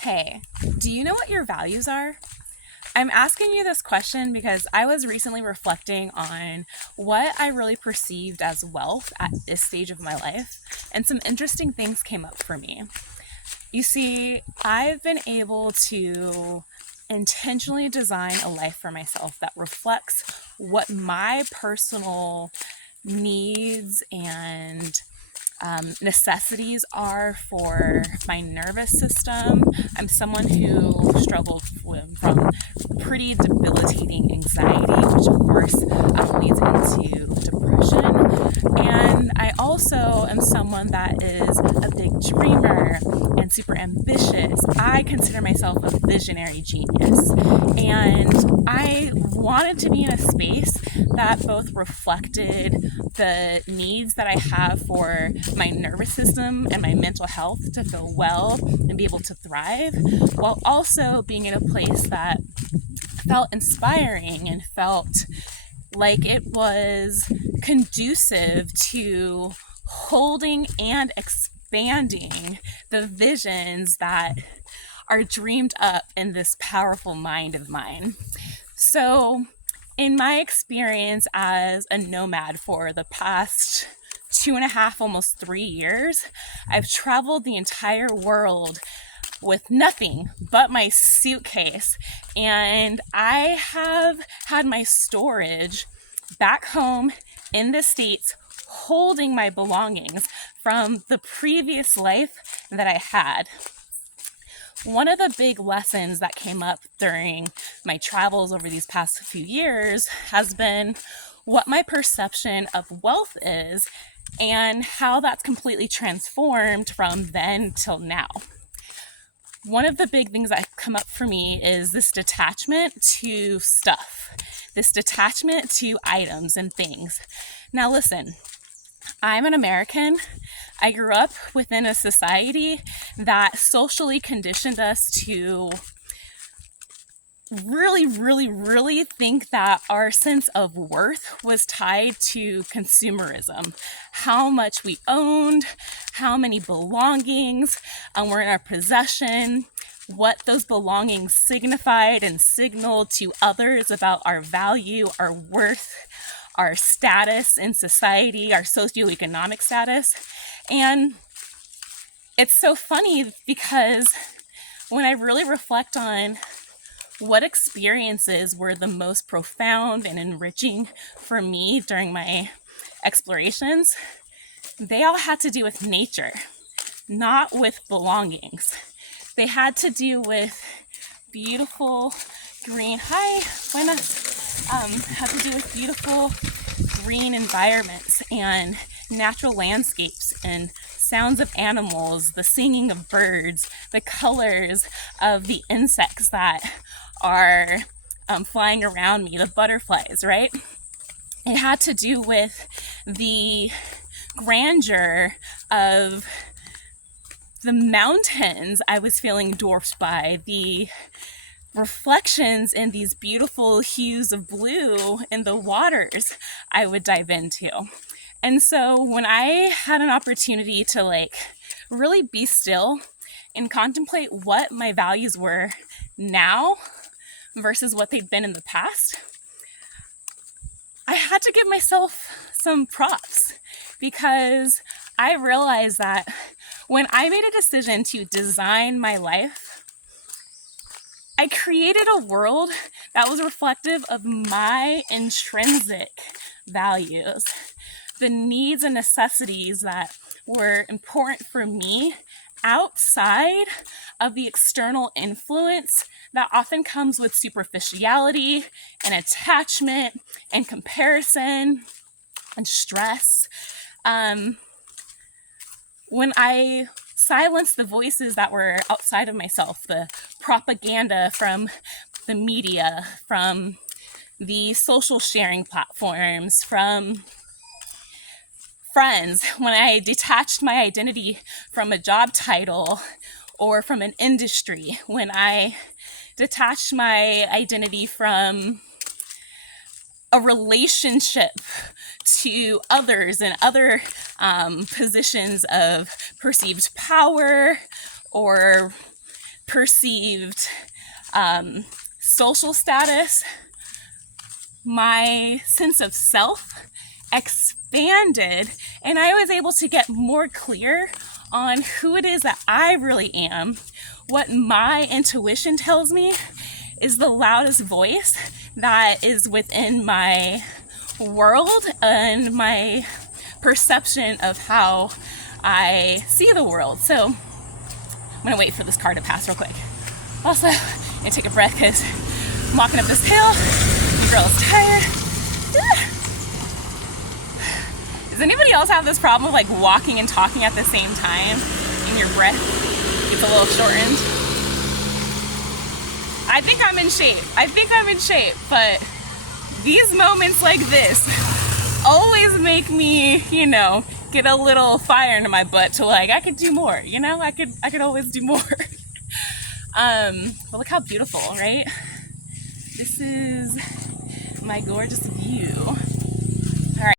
Hey, do you know what your values are? I'm asking you this question because I was recently reflecting on what I really perceived as wealth at this stage of my life, and some interesting things came up for me. You see, I've been able to intentionally design a life for myself that reflects what my personal needs and necessities are for my nervous system. I'm someone who struggled from pretty debilitating anxiety, which of course leads into depression. And I also am someone that is a big dreamer and super ambitious. I consider myself a visionary genius. And I wanted to be in a space that both reflected the needs that I have for my nervous system and my mental health to feel well and be able to thrive, while also being in a place that felt inspiring and felt like it was conducive to holding and expanding the visions that are dreamed up in this powerful mind of mine. So, in my experience as a nomad for the past 2.5, almost 3 years, I've traveled the entire world with nothing but my suitcase. And I have had my storage back home in the States holding my belongings from the previous life that I had. One of the big lessons that came up during my travels over these past few years has been what my perception of wealth is and how that's completely transformed from then till now. One of the big things that come up for me is this detachment to stuff, this detachment to items and things. Now, listen, I'm an American. I grew up within a society that socially conditioned us to really think that our sense of worth was tied to consumerism. How much we owned, how many belongings were in our possession, what those belongings signified and signaled to others about our value, our worth, our status in society, our socioeconomic status. And it's so funny because when I really reflect on what experiences were the most profound and enriching for me during my explorations, they all had to do with nature, not with belongings. They had to do with beautiful green, hi, buenas, had to do with beautiful green environments and natural landscapes and sounds of animals, the singing of birds, the colors of the insects that are flying around me, the butterflies, right? It had to do with the grandeur of the mountains I was feeling dwarfed by, the reflections in these beautiful hues of blue in the waters I would dive into. And so when I had an opportunity to really be still and contemplate what my values were now versus what they'd been in the past, I had to give myself some props because I realized that when I made a decision to design my life, I created a world that was reflective of my intrinsic values, the needs and necessities that were important for me outside of the external influence that often comes with superficiality and attachment and comparison and stress. When I silenced the voices that were outside of myself, the propaganda from the media, from the social sharing platforms, from friends, when I detached my identity from a job title or from an industry, when I detached my identity from a relationship to others and other positions of perceived power or perceived social status, my sense of self expanded, and I was able to get more clear on who it is that I really am, what my intuition tells me is the loudest voice that is within my world and my perception of how I see the world. So I'm gonna wait for this car to pass real quick. Also, I'm gonna take a breath because I'm walking up this hill. The girl is tired. Does anybody else have this problem of like walking and talking at the same time and your breath gets a little shortened? I think I'm in shape, but these moments like this always make me, get a little fire into my butt to like, I could do more, I could always do more. But look how beautiful, right? This is my gorgeous view.